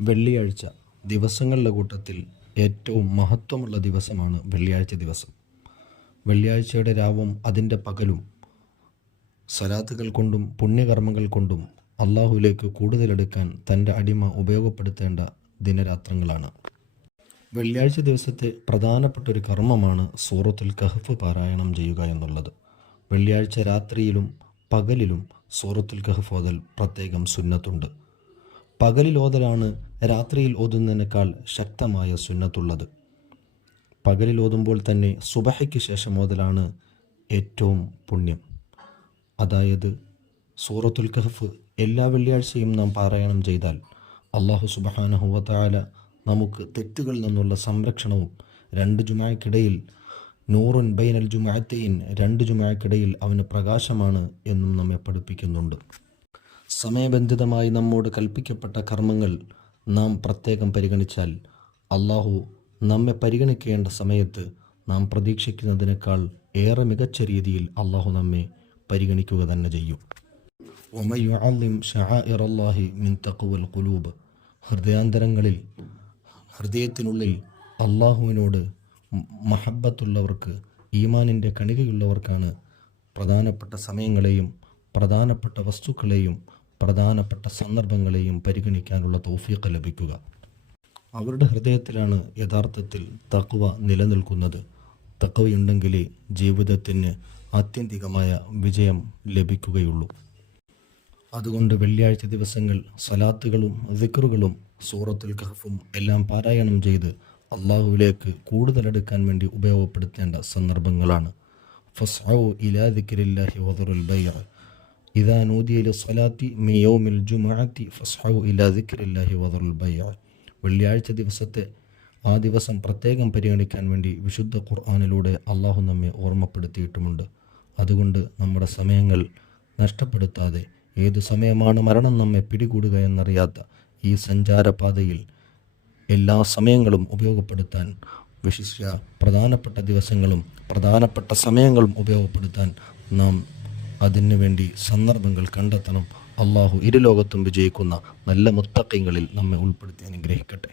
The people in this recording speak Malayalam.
വെള്ളിയാഴ്ച ദിവസങ്ങളുടെ കൂട്ടത്തിൽ ഏറ്റവും മഹത്വമുള്ള ദിവസമാണ് വെള്ളിയാഴ്ച ദിവസം. വെള്ളിയാഴ്ചയുടെ രാവും അതിന്റെ പകലും സ്വലാത്തുകൾ കൊണ്ടും പുണ്യകർമ്മങ്ങൾ കൊണ്ടും അള്ളാഹുലേക്ക് കൂടുതലെടുക്കാൻ തന്റെ അടിമ ഉപയോഗപ്പെടുത്തേണ്ട ദിനരാത്രങ്ങളാണ്. വെള്ളിയാഴ്ച ദിവസത്തെ പ്രധാനപ്പെട്ട ഒരു കർമ്മമാണ് സൂറത്തുൽ കഹഫ് പാരായണം ചെയ്യുക എന്നുള്ളത്. വെള്ളിയാഴ്ച രാത്രിയിലും പകലിലും സൂറത്തുൽ കഹഫ് ഓതൽ പ്രത്യേകം സുന്നത്തുണ്ട്. പകലിൽ ഓതലാണ് രാത്രിയിൽ ഓതുന്നതിനേക്കാൾ ശക്തമായ സുന്നത്തുള്ളത്. പകലിൽ ഓതുമ്പോൾ തന്നെ സുബഹയ്ക്ക് ശേഷം ഓതലാണ് ഏറ്റവും പുണ്യം. അതായത് സൂറത്തുൽ കഹഫ് എല്ലാ വെള്ളിയാഴ്ചയും നാം പാരായണം ചെയ്താൽ അള്ളാഹു സുബഹാനഹുവത്തായ നമുക്ക് തെറ്റുകളിൽ നിന്നുള്ള സംരക്ഷണവും രണ്ട് ജുമായ്ക്കിടയിൽ നൂറുൻ ബൈനൽ ജുമായത്തെയിൻ രണ്ട് ജുമായ്ക്കിടയിൽ അവന് പ്രകാശമാണ് എന്നും നമ്മെ പഠിപ്പിക്കുന്നുണ്ട്. സമയബന്ധിതമായി നമ്മോട് കൽപ്പിക്കപ്പെട്ട കർമ്മങ്ങൾ നാം പ്രത്യേകം പരിഗണിച്ചാൽ അള്ളാഹു നമ്മെ പരിഗണിക്കേണ്ട സമയത്ത് നാം പ്രതീക്ഷിക്കുന്നതിനേക്കാൾ ഏറെ മികച്ച രീതിയിൽ അള്ളാഹു നമ്മെ പരിഗണിക്കുക തന്നെ ചെയ്യും. മിൻ ഹൃദയാന്തരങ്ങളിൽ ഹൃദയത്തിനുള്ളിൽ അള്ളാഹുവിനോട് മഹബത്തുള്ളവർക്ക് ഈമാനിന്റെ കണികയുള്ളവർക്കാണ് പ്രധാനപ്പെട്ട സമയങ്ങളെയും പ്രധാനപ്പെട്ട വസ്തുക്കളെയും പ്രധാനപ്പെട്ട സന്ദർഭങ്ങളെയും പരിഗണിക്കാനുള്ള തൗഫീഖ് ലഭിക്കുക. അവരുടെ ഹൃദയത്തിലാണ് യഥാർത്ഥത്തിൽ തക്വ നിലനിൽക്കുന്നത്. തക്കവയുണ്ടെങ്കിലേ ജീവിതത്തിന് ആത്യന്തികമായ വിജയം ലഭിക്കുകയുള്ളൂ. അതുകൊണ്ട് വെള്ളിയാഴ്ച ദിവസങ്ങൾ സലാത്തുകളും ദിക്റുകളും സൂറത്തുൽ കഹഫും എല്ലാം പാരായണം ചെയ്ത് അള്ളാഹുവിലേക്ക് കൂടുതലെടുക്കാൻ വേണ്ടി ഉപയോഗപ്പെടുത്തേണ്ട സന്ദർഭങ്ങളാണ്. ഫസ്ഔ ഇലാ ദിക്രില്ലാഹി വദറുൽ ബൈഅ ഇദാ നൂദിയ ലിസ്സലാത്തി മിൻ യൗമിൽ ജുമുഅത്തി ഫസ്ഔ ഇലാ ദിക്രില്ലാഹി വദറുൽ ബൈഅ വെള്ളിയാഴ്ച ദിവസത്തെ ആ ദിവസം പ്രത്യേകം പരിഗണിക്കാൻ വേണ്ടി വിശുദ്ധ ഖുർആാനിലൂടെ അള്ളാഹു നമ്മെ ഓർമ്മപ്പെടുത്തിയിട്ടുമുണ്ട്. അതുകൊണ്ട് നമ്മുടെ സമയങ്ങൾ നഷ്ടപ്പെടുത്താതെ ഏത് സമയമാണ് മരണം നമ്മെ പിടികൂടുക എന്നറിയാത്ത ഈ സഞ്ചാരപാതയിൽ എല്ലാ സമയങ്ങളും ഉപയോഗപ്പെടുത്താൻ വിശിഷ്യ പ്രധാനപ്പെട്ട ദിവസങ്ങളും പ്രധാനപ്പെട്ട സമയങ്ങളും ഉപയോഗപ്പെടുത്താൻ നാം അതിനു വേണ്ടി സന്ദർഭങ്ങൾ കണ്ടെത്തണം. അള്ളാഹു ഇരുലോകത്തും വിജയിക്കുന്ന നല്ല മുത്തക്കങ്ങളിൽ നമ്മെ ഉൾപ്പെടുത്തി അനുഗ്രഹിക്കട്ടെ.